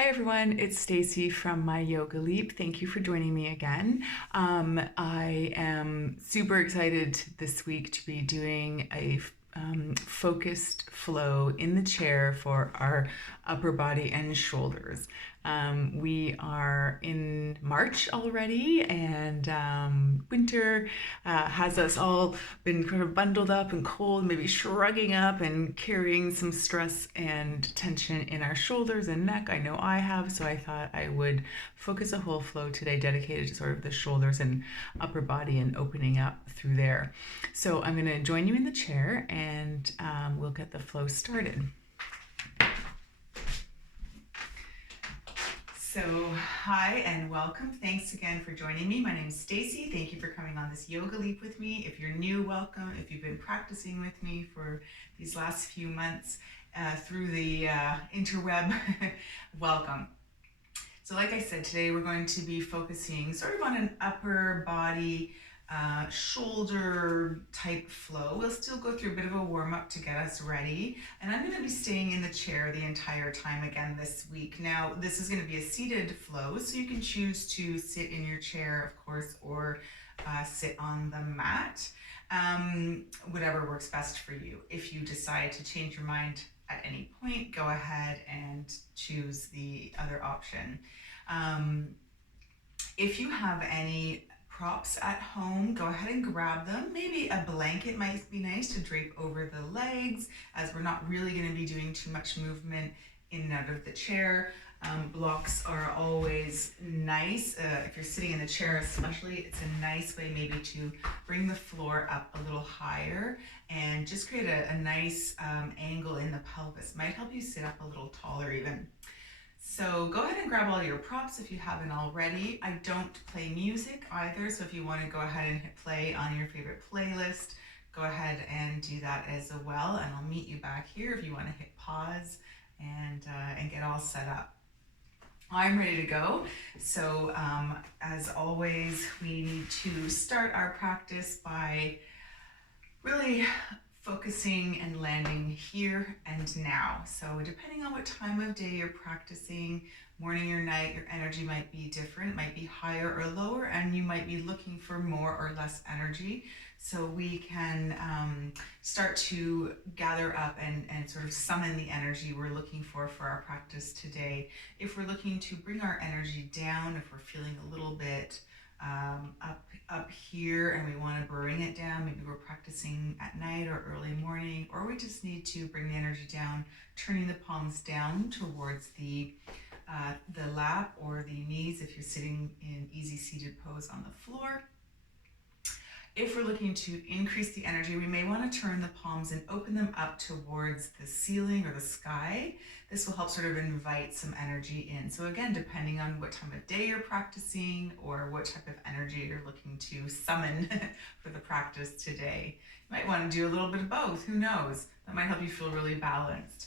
Hi everyone, it's Stacey from My Yoga Leap. Thank you for joining me again. I am super excited this week to be doing a focused flow in the chair for our upper body and shoulders. We are in March already, and winter has us all been kind of bundled up and cold, maybe shrugging up and carrying some stress and tension in our shoulders and neck. I know I have, so I thought I would focus a whole flow today dedicated to sort of the shoulders and upper body and opening up through there. So I'm going to join you in the chair, and we'll get the flow started. So, hi and welcome. Thanks again for joining me. My name is Stacey. Thank you for coming on this yoga leap with me. If you're new, welcome. If you've been practicing with me for these last few months through the interweb, welcome. So like I said, today we're going to be focusing sort of on an upper body, shoulder type flow. We'll still go through a bit of a warm up to get us ready. And I'm going to be staying in the chair the entire time again this week. Now, this is going to be a seated flow, so you can choose to sit in your chair, of course, or sit on the mat. Whatever works best for you. If you decide to change your mind at any point, go ahead and choose the other option. If you have any props at home, go ahead and grab them. Maybe a blanket might be nice to drape over the legs, as we're not really going to be doing too much movement in and out of the chair. Blocks are always nice. If you're sitting in the chair especially, it's a nice way maybe to bring the floor up a little higher and just create a nice angle in the pelvis. Might help you sit up a little taller even. So go ahead and grab all your props if you haven't already. I don't play music either, so if you want to go ahead and hit play on your favorite playlist, go ahead and do that as well, and I'll meet you back here if you want to hit pause and get all set up. I'm ready to go. So as always, we need to start our practice by really focusing and landing here and now. So depending on what time of day you're practicing, morning or night, your energy might be different, might be higher or lower, and you might be looking for more or less energy. So we can start to gather up and sort of summon the energy we're looking for our practice today. If we're looking to bring our energy down, if we're feeling a little bit up here and we want to bring it down, maybe we're practicing at night or early morning, or we just need to bring the energy down, turning the palms down towards the lap or the knees if you're sitting in easy seated pose on the floor. If we're looking to increase the energy, we may want to turn the palms and open them up towards the ceiling or the sky. This will help sort of invite some energy in. So again, depending on what time of day you're practicing or what type of energy you're looking to summon for the practice today, you might want to do a little bit of both. Who knows? That might help you feel really balanced.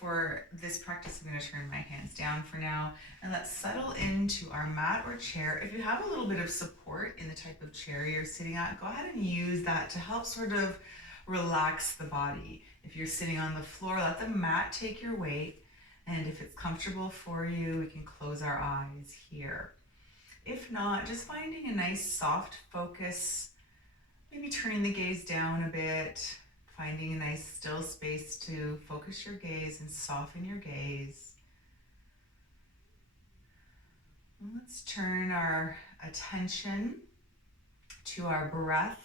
For this practice, I'm going to turn my hands down for now, and let's settle into our mat or chair. If you have a little bit of support in the type of chair you're sitting at, go ahead and use that to help sort of relax the body. If you're sitting on the floor, let the mat take your weight, and if it's comfortable for you, we can close our eyes here. If not, just finding a nice soft focus, maybe turning the gaze down a bit, finding a nice still space to focus your gaze and soften your gaze. Let's turn our attention to our breath,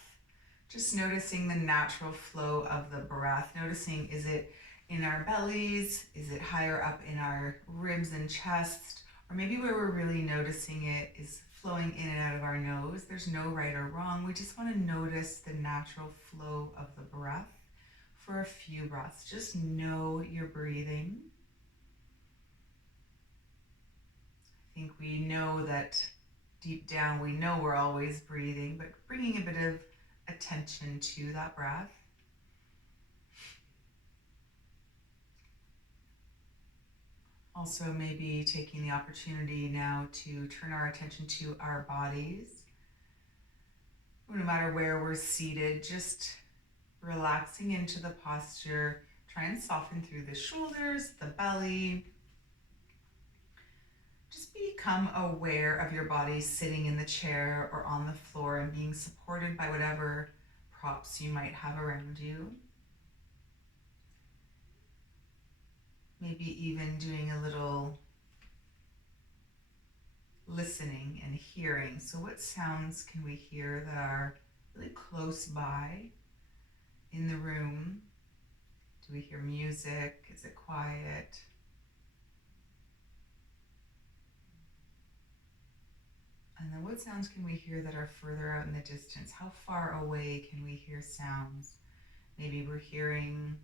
just noticing the natural flow of the breath, noticing, is it in our bellies, is it higher up in our ribs and chest, or maybe where we're really noticing it is flowing in and out of our nose. There's no right or wrong. We just want to notice the natural flow of the breath for a few breaths. Just know you're breathing. I think we know that deep down we know we're always breathing, but bringing a bit of attention to that breath. Also maybe taking the opportunity now to turn our attention to our bodies. No matter where we're seated, just relaxing into the posture. Try and soften through the shoulders, the belly. become aware of your body sitting in the chair or on the floor and being supported by whatever props you might have around you. Maybe even doing a little listening and hearing. So what sounds can we hear that are really close by in the room? Do we hear music? Is it quiet? And then what sounds can we hear that are further out in the distance? How far away can we hear sounds? Maybe we're hearing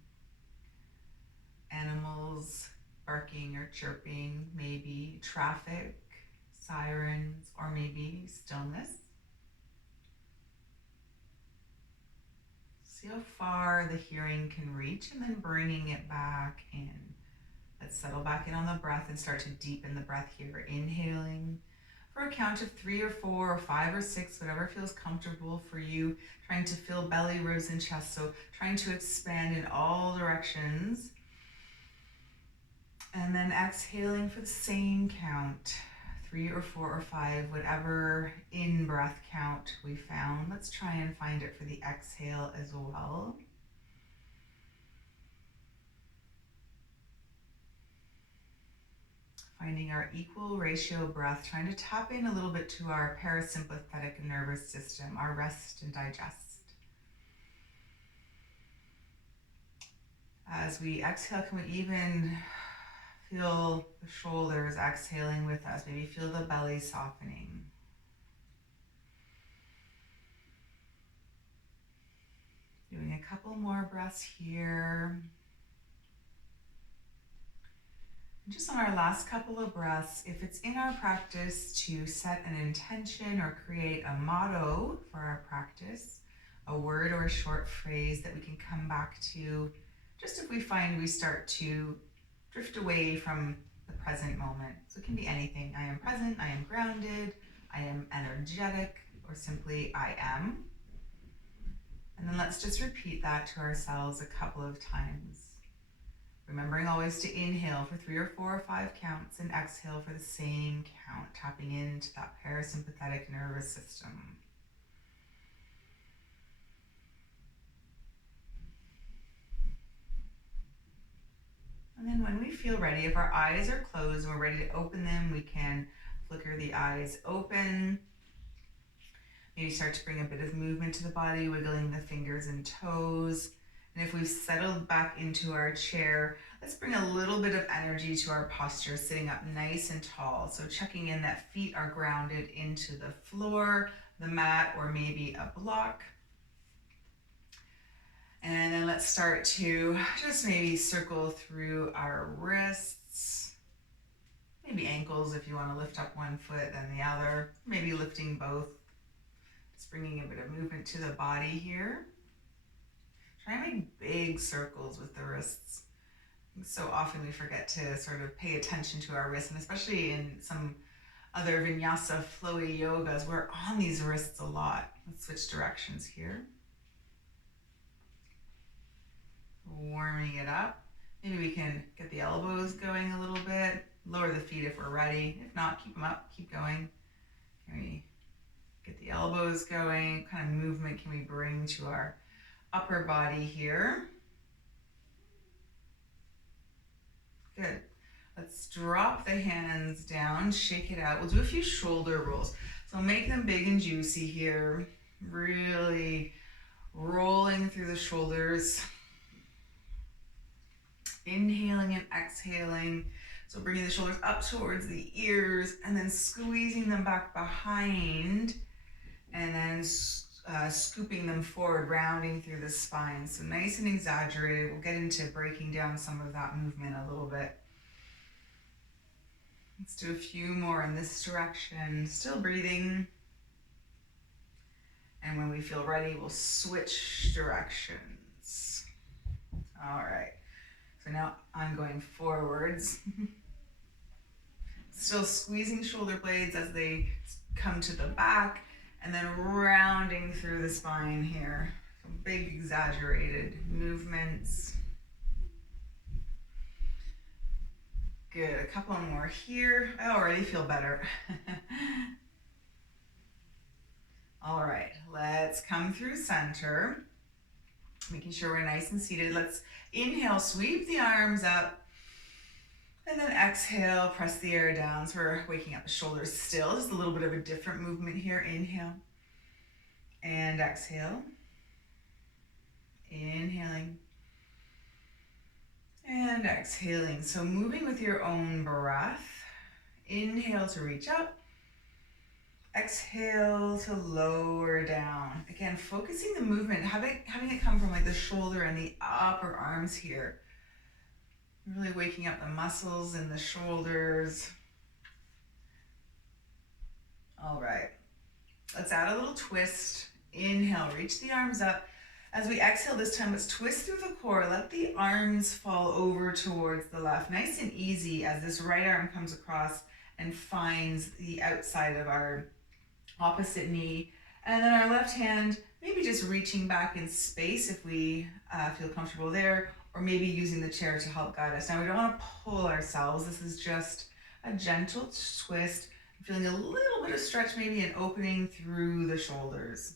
animals barking or chirping, maybe traffic, sirens, or maybe stillness. See how far the hearing can reach, and then bringing it back in. Let's settle back in on the breath and start to deepen the breath here. Inhaling for a count of 3 or 4 or 5 or 6, whatever feels comfortable for you. Trying to fill belly, ribs, and chest, so trying to expand in all directions. And then exhaling for the same count, 3 or 4 or 5, whatever in-breath count we found. Let's try and find it for the exhale as well. Finding our equal ratio breath, trying to tap in a little bit to our parasympathetic nervous system, our rest and digest. As we exhale, can we even feel the shoulders exhaling with us? Maybe feel the belly softening. Doing a couple more breaths here. Just on our last couple of breaths, if it's in our practice to set an intention or create a motto for our practice, a word or a short phrase that we can come back to, just if we find we start to drift away from the present moment. So it can be anything. I am present, I am grounded, I am energetic, or simply I am. And then let's just repeat that to ourselves a couple of times. Remembering always to inhale for 3 or 4 or 5 counts and exhale for the same count, tapping into that parasympathetic nervous system. And then when we feel ready, if our eyes are closed and we're ready to open them, we can flicker the eyes open. Maybe start to bring a bit of movement to the body, wiggling the fingers and toes. And if we've settled back into our chair, let's bring a little bit of energy to our posture, sitting up nice and tall. So checking in that feet are grounded into the floor, the mat, or maybe a block. And then let's start to just maybe circle through our wrists, maybe ankles if you want to lift up one foot then the other, maybe lifting both. Just bringing a bit of movement to the body here. Try and make big circles with the wrists. So often we forget to sort of pay attention to our wrists, and especially in some other vinyasa flowy yogas, we're on these wrists a lot. Let's switch directions here. Warming it up. Maybe we can get the elbows going a little bit, lower the feet if we're ready. If not, keep them up, keep going. Can we get the elbows going? What kind of movement can we bring to our upper body here? Good. Let's drop the hands down, shake it out. We'll do a few shoulder rolls. So make them big and juicy here. Really rolling through the shoulders. Inhaling and exhaling. So bringing the shoulders up towards the ears and then squeezing them back behind, and then scooping them forward, rounding through the spine. So nice and exaggerated. We'll get into breaking down some of that movement a little bit. Let's do a few more in this direction. Still breathing. And when we feel ready, we'll switch directions. All right. So now I'm going forwards. Still squeezing shoulder blades as they come to the back, and then rounding through the spine here. Some big exaggerated movements. Good, a couple more here. I already feel better. All right, let's come through center. Making sure we're nice and seated. Let's inhale, sweep the arms up. And then exhale, press the air down. So we're waking up the shoulders still. Just a little bit of a different movement here. Inhale and exhale. Inhaling and exhaling. So moving with your own breath. Inhale to reach up. Exhale to lower down. Again, focusing the movement, having it come from like the shoulder and the upper arms here. Really waking up the muscles in the shoulders. All right, let's add a little twist. Inhale, reach the arms up. As we exhale this time, let's twist through the core. Let the arms fall over towards the left. Nice and easy as this right arm comes across and finds the outside of our opposite knee. And then our left hand, maybe just reaching back in space if we feel comfortable there, or maybe using the chair to help guide us. Now we don't want to pull ourselves. This is just a gentle twist. Feeling a little bit of stretch, maybe an opening through the shoulders.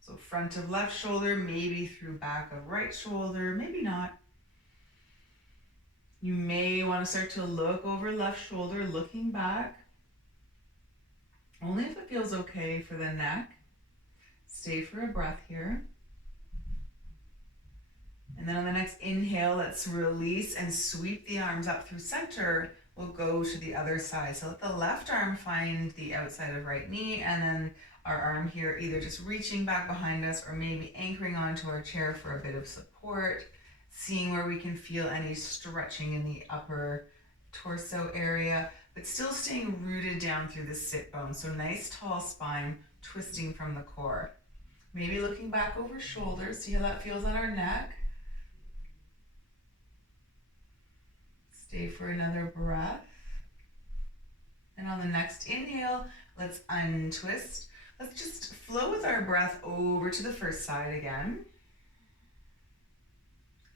So front of left shoulder, maybe through back of right shoulder, maybe not. You may want to start to look over left shoulder, looking back. Only if it feels okay for the neck. Stay for a breath here. And then on the next inhale, let's release and sweep the arms up through center. We'll go to the other side. So let the left arm find the outside of right knee, and then our arm here either just reaching back behind us or maybe anchoring onto our chair for a bit of support. Seeing where we can feel any stretching in the upper torso area, but still staying rooted down through the sit bone. So nice tall spine, twisting from the core. Maybe looking back over shoulders, see how that feels on our neck. Stay for another breath. And on the next inhale, let's untwist. Let's just flow with our breath over to the first side again.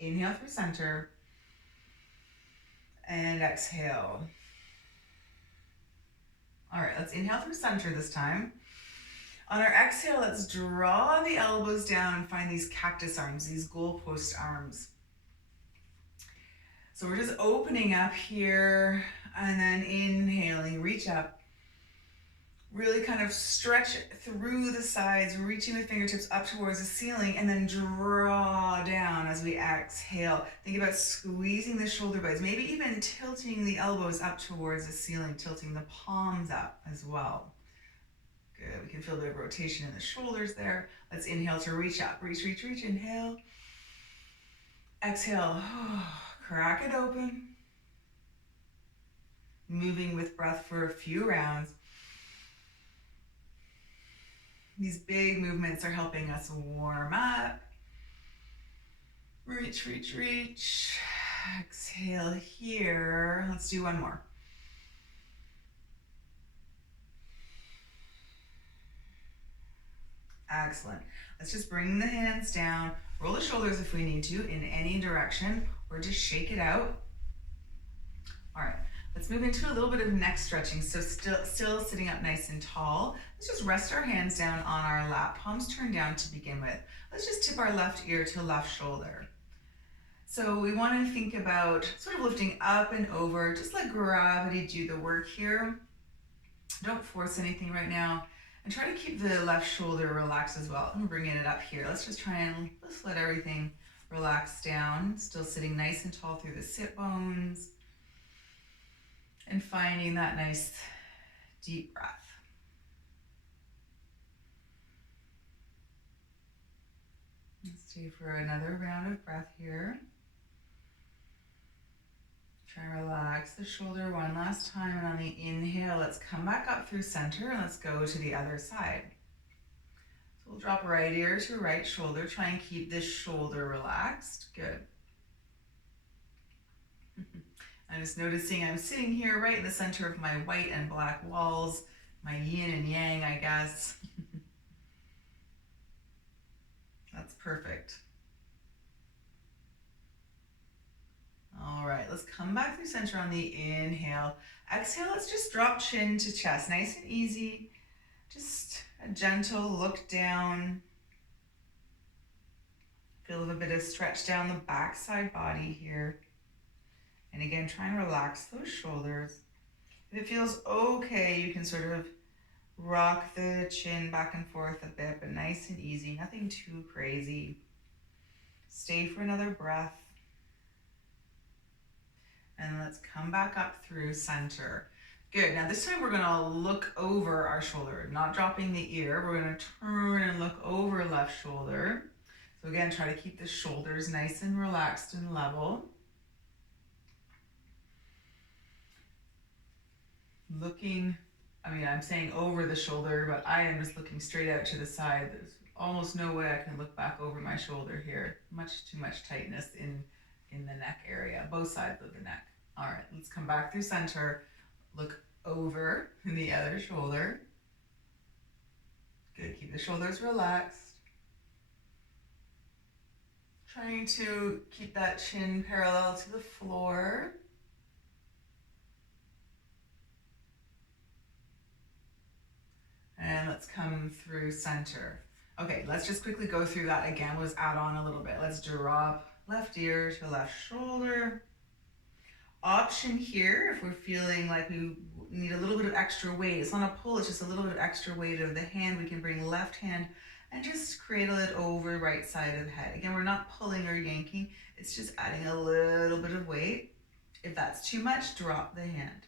Inhale through center. And exhale. All right, let's inhale through center this time. On our exhale, let's draw the elbows down and find these cactus arms, these goalpost arms. So we're just opening up here and then inhaling, reach up. Really kind of stretch through the sides, reaching the fingertips up towards the ceiling, and then draw down as we exhale. Think about squeezing the shoulder blades, maybe even tilting the elbows up towards the ceiling, tilting the palms up as well. Good, we can feel a bit of rotation in the shoulders there. Let's inhale to reach up, reach, reach, reach, inhale. Exhale, crack it open. Moving with breath for a few rounds. These big movements are helping us warm up. Reach, reach, reach. Exhale here. Let's do one more. Excellent. Let's just bring the hands down. Roll the shoulders if we need to in any direction, or just shake it out. All right. Let's move into a little bit of neck stretching. So still sitting up nice and tall. Let's just rest our hands down on our lap, palms turned down to begin with. Let's just tip our left ear to left shoulder. So we want to think about sort of lifting up and over, just let gravity do the work here. Don't force anything right now. And try to keep the left shoulder relaxed as well. I'm bringing it up here. Let's just try and let's let everything relax down. Still sitting nice and tall through the sit bones. And finding that nice deep breath. Let's stay for another round of breath here. Try and relax the shoulder one last time, and on the inhale, let's come back up through center and let's go to the other side. So we'll drop right ear to right shoulder. Try and keep this shoulder relaxed. Good. I'm just noticing I'm sitting here right in the center of my white and black walls, my yin and yang, I guess. That's perfect. All right, let's come back through center on the inhale. Exhale, let's just drop chin to chest, nice and easy. Just a gentle look down. Feel a bit of stretch down the backside body here. And again, try and relax those shoulders. If it feels okay, you can sort of rock the chin back and forth a bit, but nice and easy, nothing too crazy. Stay for another breath. And let's come back up through center. Good, now this time we're gonna look over our shoulder, not dropping the ear. We're gonna turn and look over left shoulder. So again, try to keep the shoulders nice and relaxed and level. Looking, I'm saying over the shoulder, but I am just looking straight out to the side. There's almost no way I can look back over my shoulder here. Much too much tightness in the neck area, both sides of the neck. All right, let's come back through center. Look over the other shoulder. Good, keep the shoulders relaxed. Trying to keep that chin parallel to the floor. And let's come through center. Okay, let's just quickly go through that again. Let's add on a little bit. Let's drop left ear to left shoulder. Option here, if we're feeling like we need a little bit of extra weight, it's not a pull, it's just a little bit of extra weight of the hand. We can bring left hand and just cradle it over right side of the head. Again, we're not pulling or yanking, it's just adding a little bit of weight. If that's too much, drop the hand.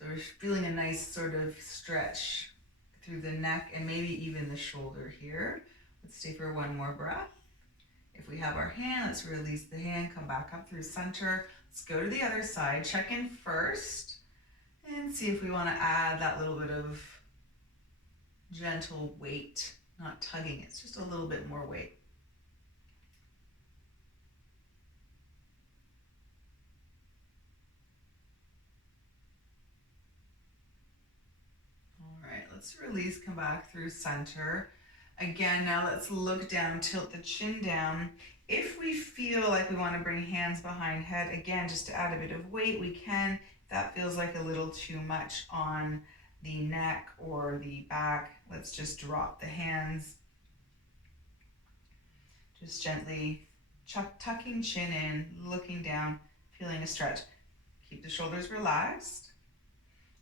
So we're feeling a nice sort of stretch through the neck and maybe even the shoulder here. Let's stay for one more breath. If we have our hand, let's release the hand, come back up through center. Let's go to the other side, check in first, and see if we want to add that little bit of gentle weight, not tugging, it's just a little bit more weight. Let's release, come back through center. Again, now let's look down, tilt the chin down. If we feel like we want to bring hands behind head, again, just to add a bit of weight, we can. If that feels like a little too much on the neck or the back, let's just drop the hands. Just gently tucking chin in, looking down, feeling a stretch. Keep the shoulders relaxed.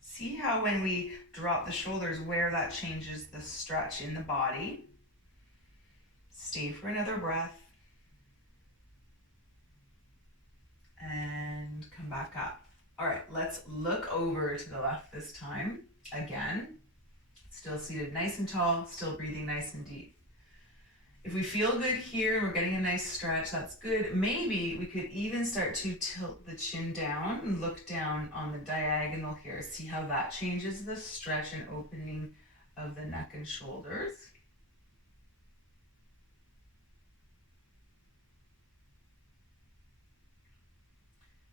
See how when we drop the shoulders, where that changes the stretch in the body. Stay for another breath. And come back up. All right, let's look over to the left this time. Again, still seated nice and tall, still breathing nice and deep. If we feel good here, we're getting a nice stretch, that's good. Maybe we could even start to tilt the chin down and look down on the diagonal here. See how that changes the stretch and opening of the neck and shoulders.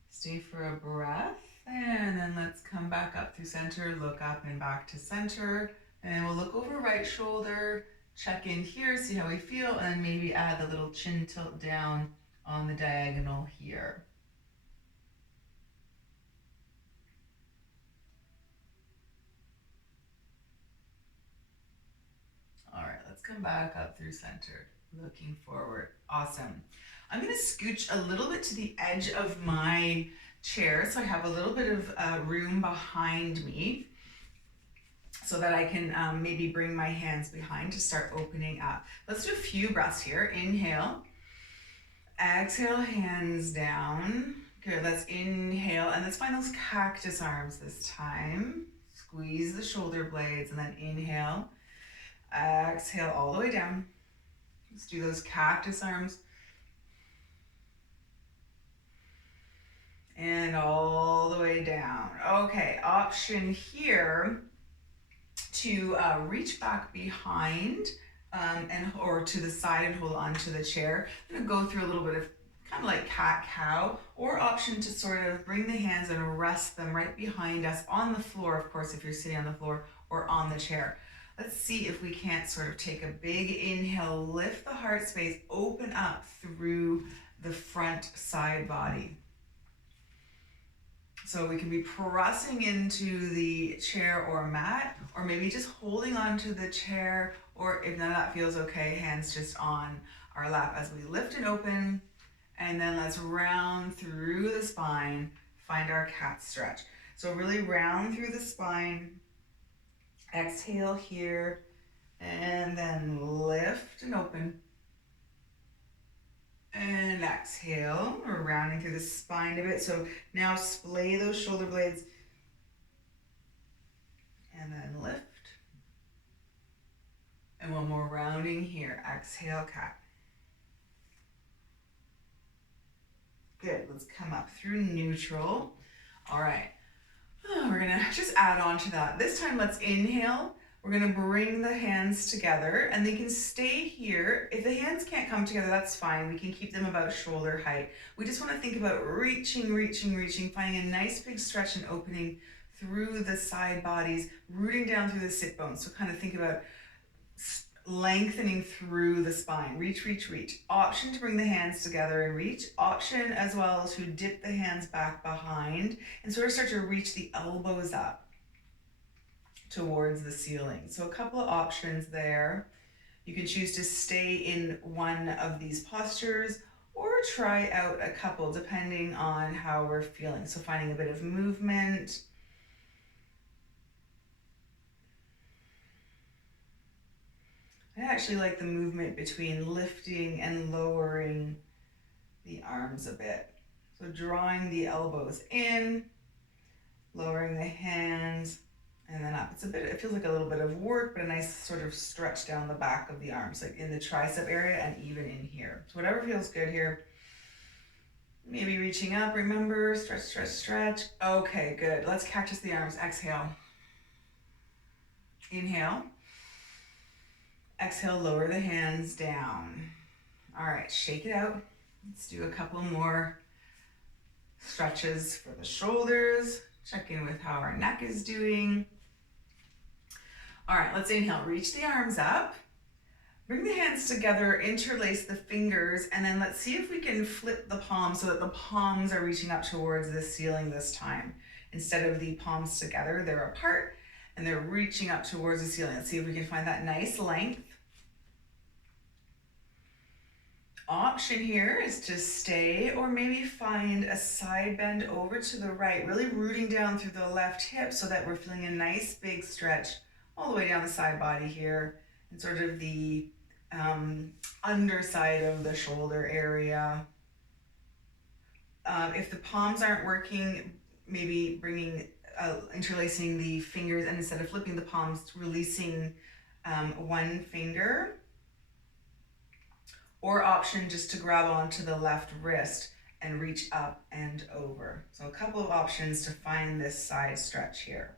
Stay for a breath, and then let's come back up through center, look up and back to center, and we'll look over right shoulder, check in here, see how we feel, and then maybe add the little chin tilt down on the diagonal here. All right, let's come back up through center, looking forward. Awesome. I'm going to scooch a little bit to the edge of my chair so I have a little bit of room behind me so that I can maybe bring my hands behind to start opening up. Let's do a few breaths here. Inhale, exhale, hands down. Good, let's inhale, and let's find those cactus arms this time. Squeeze the shoulder blades, and then inhale, exhale all the way down. Let's do those cactus arms. And all the way down. Okay, option here to reach back behind or to the side and hold on to the chair. I'm gonna go through a little bit of kind of like cat-cow, or option to sort of bring the hands and rest them right behind us on the floor, of course, if you're sitting on the floor, or on the chair. Let's see if we can't sort of take a big inhale, lift the heart space, open up through the front side body. So we can be pressing into the chair or mat, or maybe just holding onto the chair, or if none of that feels okay, hands just on our lap as we lift and open. And then let's round through the spine, find our cat stretch. So really round through the spine, exhale here, and then lift and open. And exhale, we're rounding through the spine a bit. So now splay those shoulder blades. And then lift. And one more rounding here. Exhale, cat. Good, let's come up through neutral. All right, we're gonna just add on to that. This time, let's inhale. We're gonna bring the hands together and they can stay here. If the hands can't come together, that's fine. We can keep them about shoulder height. We just wanna think about reaching, finding a nice big stretch and opening through the side bodies, rooting down through the sit bones. So kind of think about lengthening through the spine. Reach. Option to bring the hands together and reach. Option as well to dip the hands back behind and sort of start to reach the elbows up towards the ceiling. So a couple of options there. You can choose to stay in one of these postures or try out a couple depending on how we're feeling. So finding a bit of movement. I actually like the movement between lifting and lowering the arms a bit. So drawing the elbows in, lowering the hands, and then up. It feels like a little bit of work, but a nice sort of stretch down the back of the arms, like in the tricep area and even in here. So whatever feels good here. Maybe reaching up, remember, stretch. Okay, good. Let's cactus the arms. Exhale. Inhale. Exhale, lower the hands down. All right, shake it out. Let's do a couple more stretches for the shoulders. Check in with how our neck is doing. All right, let's inhale, reach the arms up. Bring the hands together, interlace the fingers, and then let's see if we can flip the palms so that the palms are reaching up towards the ceiling this time. Instead of the palms together, they're apart and they're reaching up towards the ceiling. Let's see if we can find that nice length. Option here is to stay or maybe find a side bend over to the right, really rooting down through the left hip so that we're feeling a nice big stretch all the way down the side body here and sort of the underside of the shoulder area. If the palms aren't working, maybe interlacing the fingers, and instead of flipping the palms, releasing one finger. Or option just to grab onto the left wrist and reach up and over. So a couple of options to find this side stretch here.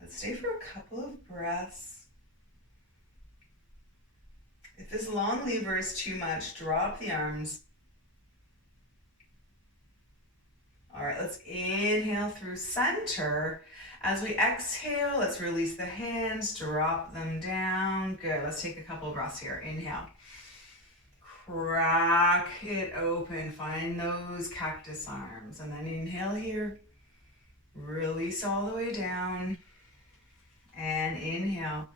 Let's stay for a couple of breaths. If this long lever is too much, drop the arms. All right, let's inhale through center. As we exhale, let's release the hands, drop them down. Good, let's take a couple of breaths here. Inhale. Crack it open, find those cactus arms. And then inhale here. Release all the way down. And inhale.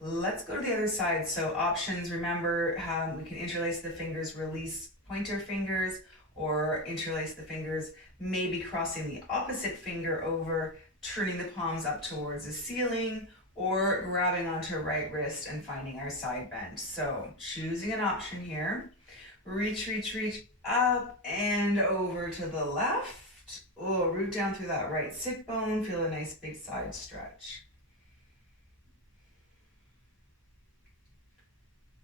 Let's go to the other side. So options, remember how we can interlace the fingers, release pointer fingers, or interlace the fingers, maybe crossing the opposite finger over, turning the palms up towards the ceiling, or grabbing onto right wrist and finding our side bend. So choosing an option here. Reach up and over to the left. Oh, root down through that right sit bone. Feel a nice big side stretch.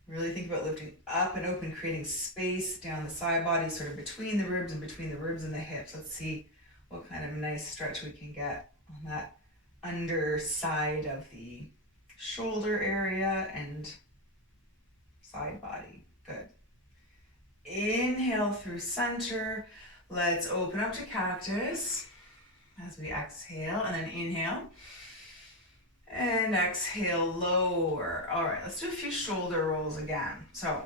Really think about lifting up and open, creating space down the side body, sort of between the ribs and between the ribs and the hips. Let's see what kind of nice stretch we can get on that underside of the shoulder area and side body. Good. Inhale through center. Let's open up to cactus. as we exhale, and then inhale. And exhale, lower. All right, let's do a few shoulder rolls again. So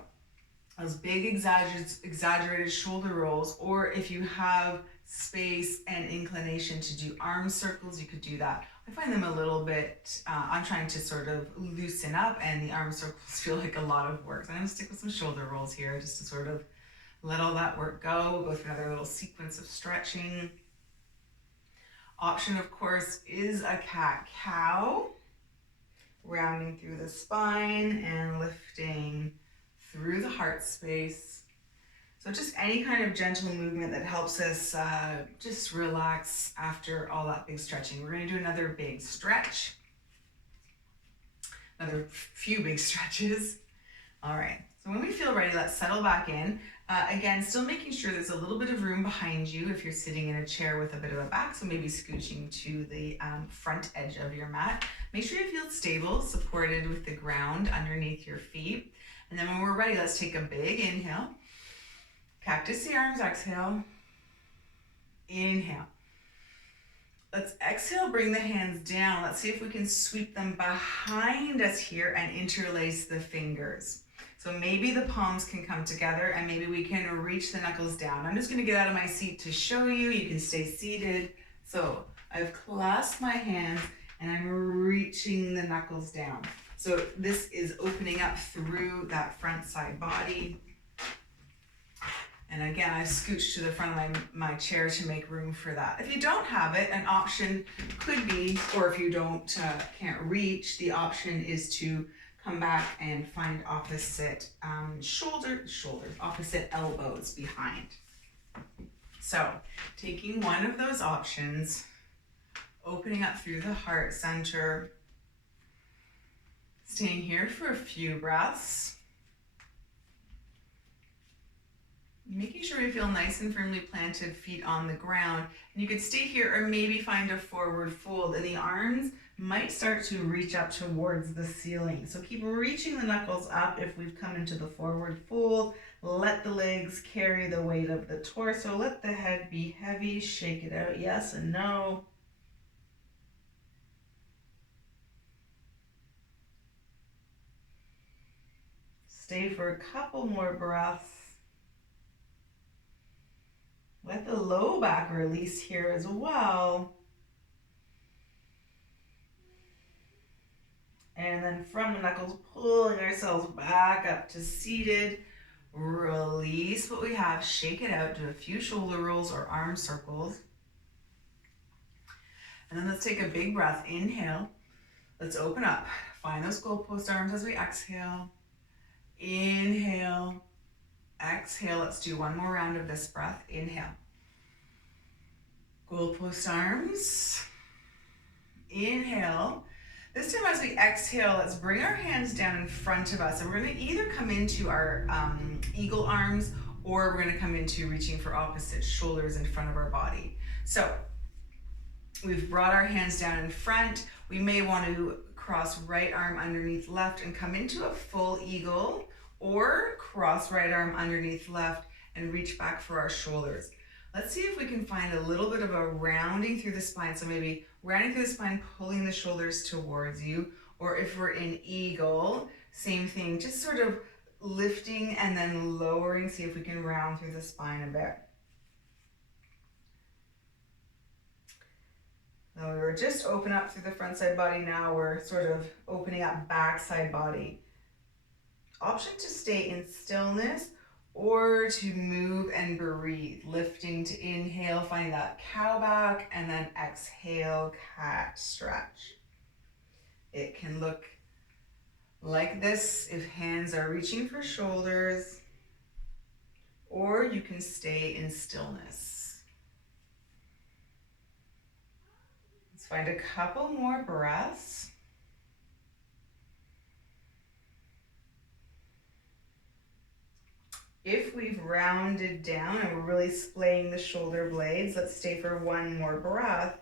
those big exaggerated shoulder rolls, or if you have space and inclination to do arm circles, you could do that. I find them a little bit, I'm trying to sort of loosen up, and the arm circles feel like a lot of work. So I'm gonna stick with some shoulder rolls here just to sort of let all that work go. We'll go through another little sequence of stretching. Option, of course, is a cat-cow, rounding through the spine and lifting through the heart space. So just any kind of gentle movement that helps us just relax after all that big stretching. We're going to do another big stretch, another few big stretches. All right, so when we feel ready, let's settle back in. Again, still making sure there's a little bit of room behind you if you're sitting in a chair with a bit of a back, so maybe scooching to the front edge of your mat. Make sure you feel stable, supported with the ground underneath your feet. And then when we're ready, let's take a big inhale. Cactus the arms, exhale. Inhale. Let's exhale, bring the hands down. Let's see if we can sweep them behind us here and interlace the fingers. So maybe the palms can come together and maybe we can reach the knuckles down. I'm just gonna get out of my seat to show you. You can stay seated. So I've clasped my hands and I'm reaching the knuckles down. So this is opening up through that front side body. And again, I scooch to the front of my chair to make room for that. If you don't have it, an option could be, or if you can't reach, the option is to come back and find opposite opposite elbows behind. So taking one of those options, opening up through the heart center, staying here for a few breaths, making sure you feel nice and firmly planted, feet on the ground. And you could stay here or maybe find a forward fold, and the arms might start to reach up towards the ceiling. So keep reaching the knuckles up if we've come into the forward fold. Let the legs carry the weight of the torso. Let the head be heavy. Shake it out, yes and no. Stay for a couple more breaths. Let the low back release here as well. And then from the knuckles, pulling ourselves back up to seated. Release what we have, shake it out, do a few shoulder rolls or arm circles. And then let's take a big breath, inhale. Let's open up, find those goalpost arms as we exhale. Inhale, exhale. Let's do one more round of this breath, inhale. Goalpost arms, inhale. This time as we exhale, let's bring our hands down in front of us, and we're going to either come into our eagle arms, or we're going to come into reaching for opposite shoulders in front of our body. So we've brought our hands down in front. We may want to cross right arm underneath left and come into a full eagle, or cross right arm underneath left and reach back for our shoulders. Let's see if we can find a little bit of a rounding through the spine. So maybe rounding through the spine, pulling the shoulders towards you, or if we're in eagle, same thing, just sort of lifting and then lowering. See if we can round through the spine a bit. Now we were just open up through the front side body. Now we're sort of opening up back side body. Option to stay in stillness or to move and breathe, lifting to inhale, finding that cow back, and then exhale, cat stretch. It can look like this if hands are reaching for shoulders, or you can stay in stillness. Let's find a couple more breaths. If we've rounded down and we're really splaying the shoulder blades, let's stay for one more breath.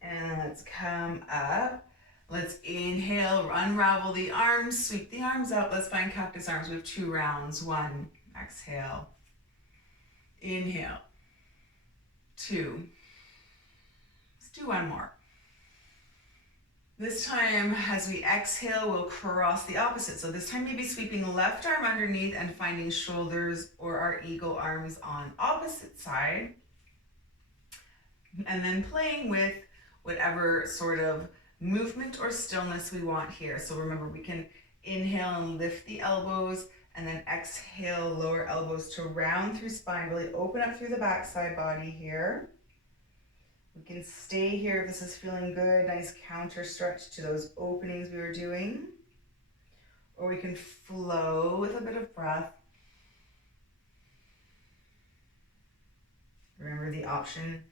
And let's come up. Let's inhale, unravel the arms, sweep the arms out. Let's find cactus arms. We have 2 rounds. 1, exhale, inhale, 2. Let's do one more. This time, as we exhale, we'll cross the opposite. So this time, maybe sweeping left arm underneath and finding shoulders or our eagle arms on opposite side. And then playing with whatever sort of movement or stillness we want here. So remember, we can inhale and lift the elbows, and then exhale, lower elbows to round through spine, really open up through the backside body here. We can stay here if this is feeling good, nice counter stretch to those openings we were doing. Or we can flow with a bit of breath. Remember, the option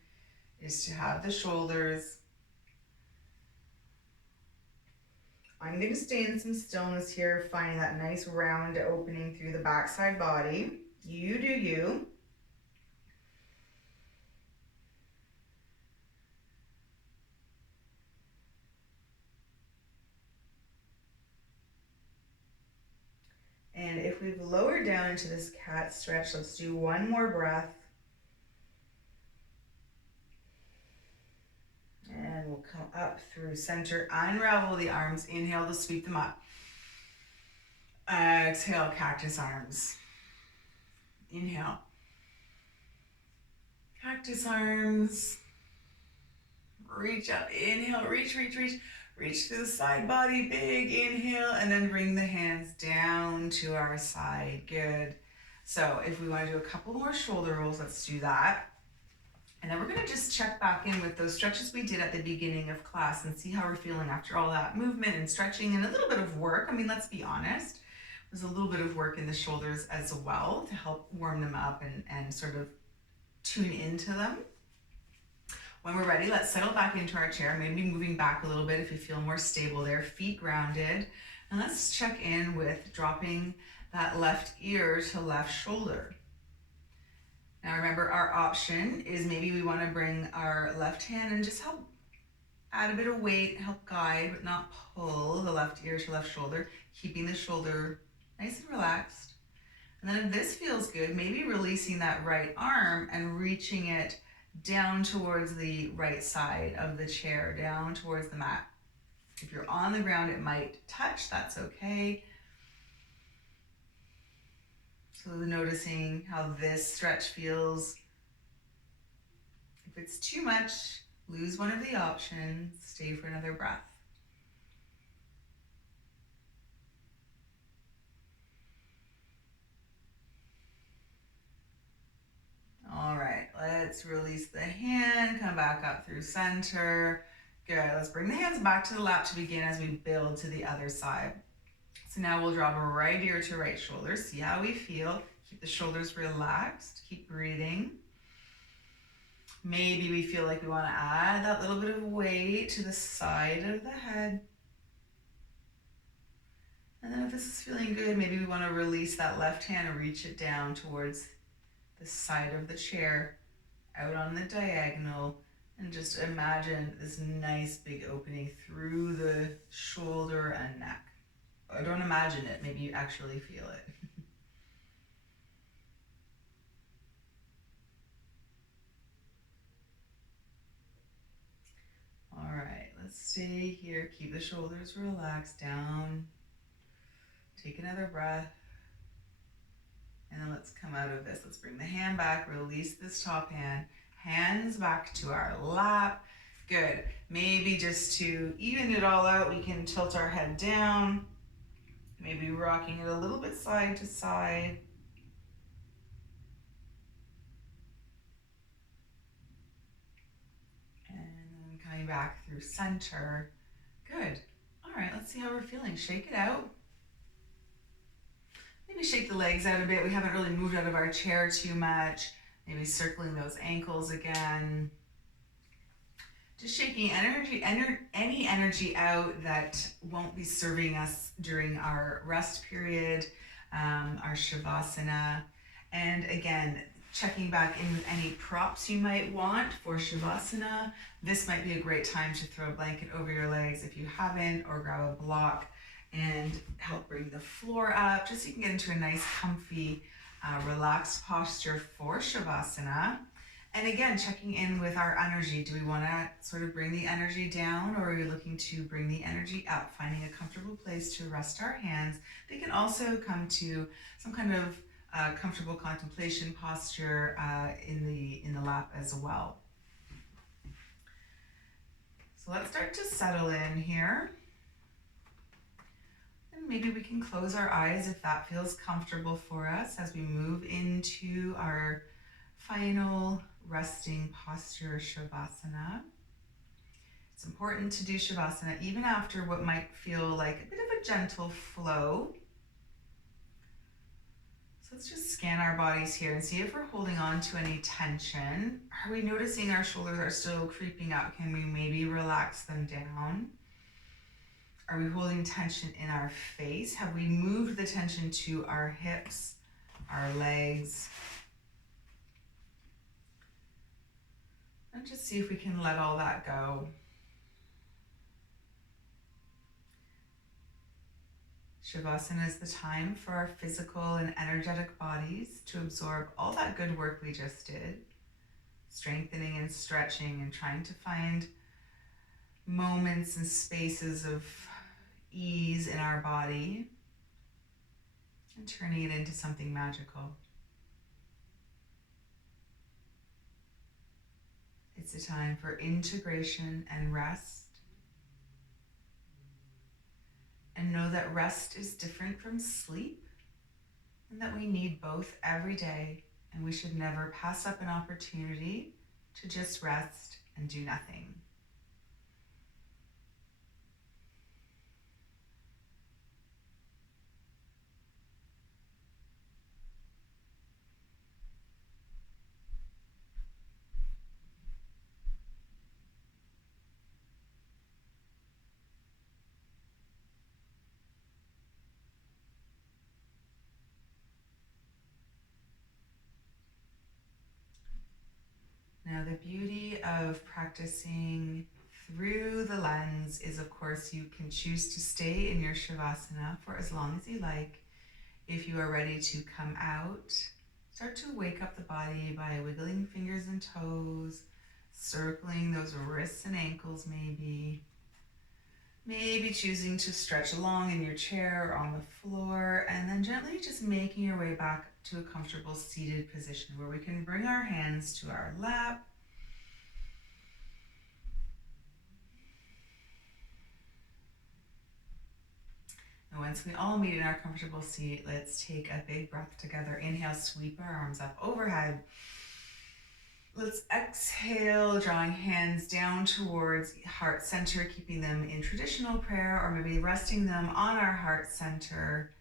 is to have the shoulders. I'm going to stay in some stillness here, finding that nice round opening through the backside body. You do you. And if we've lowered down into this cat stretch, let's do one more breath. And we'll come up through center, unravel the arms, inhale to sweep them up. Exhale, cactus arms. Inhale. Cactus arms. Reach up, inhale, reach. Reach to the side body, big inhale, and then bring the hands down to our side. Good. So if we want to do a couple more shoulder rolls, let's do that. And then we're going to just check back in with those stretches we did at the beginning of class and see how we're feeling after all that movement and stretching and a little bit of work. I mean, let's be honest. There's a little bit of work in the shoulders as well to help warm them up and sort of tune into them. When we're ready, let's settle back into our chair, maybe moving back a little bit if you feel more stable there, feet grounded. And let's check in with dropping that left ear to left shoulder. Now remember, our option is maybe we want to bring our left hand and just help add a bit of weight, help guide, but not pull the left ear to left shoulder, keeping the shoulder nice and relaxed. And then if this feels good, maybe releasing that right arm and reaching it down towards the right side of the chair, down towards the mat. If you're on the ground, it might touch, that's okay. So noticing how this stretch feels. If it's too much, lose one of the options, stay for another breath. All right, let's release the hand, come back up through center. Good, let's bring the hands back to the lap to begin as we build to the other side. So now we'll drop a right ear to right shoulder. See how we feel. Keep the shoulders relaxed, keep breathing. Maybe we feel like we want to add that little bit of weight to the side of the head. And then if this is feeling good, maybe we want to release that left hand and reach it down towards the side of the chair, out on the diagonal, and just imagine this nice big opening through the shoulder and neck. Or don't imagine it, maybe you actually feel it. All right, let's stay here, keep the shoulders relaxed down. Take another breath. And then let's come out of this. Let's bring the hand back, release this top hand, hands back to our lap. Good. Maybe just to even it all out, we can tilt our head down, maybe rocking it a little bit side to side. And then coming back through center. Good. All right, let's see how we're feeling. Shake it out. Maybe shake the legs out a bit. We haven't really moved out of our chair too much. Maybe circling those ankles again. Just shaking any energy out that won't be serving us during our rest period, our Shavasana. And again, checking back in with any props you might want for Shavasana. This might be a great time to throw a blanket over your legs if you haven't, or grab a block and help bring the floor up, just so you can get into a nice, comfy, relaxed posture for Shavasana. And again, checking in with our energy. Do we want to sort of bring the energy down, or are we looking to bring the energy up? Finding a comfortable place to rest our hands. They can also come to some kind of comfortable contemplation posture in the lap as well. So let's start to settle in here. And maybe we can close our eyes if that feels comfortable for us as we move into our final resting posture, Shavasana. It's important to do Shavasana even after what might feel like a bit of a gentle flow. So let's just scan our bodies here and see if we're holding on to any tension. Are we noticing our shoulders are still creeping up? Can we maybe relax them down? Are we holding tension in our face? Have we moved the tension to our hips, our legs? And just see if we can let all that go. Shavasana is the time for our physical and energetic bodies to absorb all that good work we just did, strengthening and stretching and trying to find moments and spaces of ease in our body and turning it into something magical. It's a time for integration and rest. And know that rest is different from sleep and that we need both every day, and we should never pass up an opportunity to just rest and do nothing. Now, the beauty of practicing through the lens is, of course, you can choose to stay in your Shavasana for as long as you like. If you are ready to come out, start to wake up the body by wiggling fingers and toes, circling those wrists and ankles maybe. Maybe choosing to stretch along in your chair or on the floor, and then gently just making your way back to a comfortable seated position where we can bring our hands to our lap. And once we all meet in our comfortable seat, let's take a big breath together. Inhale, sweep our arms up overhead. Let's exhale, drawing hands down towards heart center, keeping them in traditional prayer, or maybe resting them on our heart center,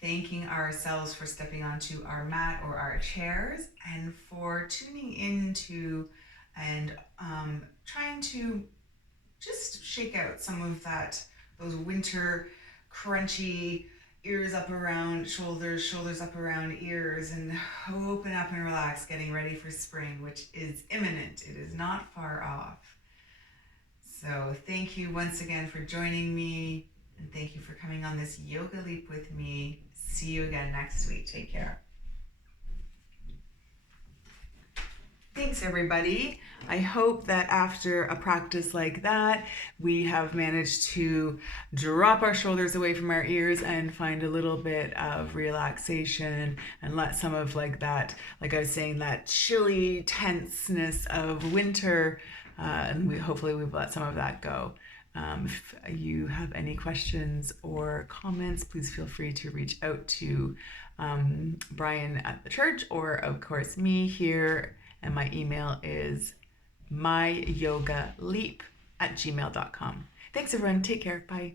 thanking ourselves for stepping onto our mat or our chairs and for tuning into and trying to just shake out some of those winter crunchy ears up around shoulders, shoulders up around ears, and open up and relax, getting ready for spring, which is imminent. It is not far off. So thank you once again for joining me, and thank you for coming on this yoga leap with me. See you again next week. Take care. Thanks, everybody. I hope that after a practice like that, we have managed to drop our shoulders away from our ears and find a little bit of relaxation and let some of that, like I was saying, that chilly tenseness of winter, and hopefully we've let some of that go. If you have any questions or comments, please feel free to reach out to Brian at the church, or of course me here. And my email is myyogaleap@gmail.com. Thanks, everyone. Take care. Bye.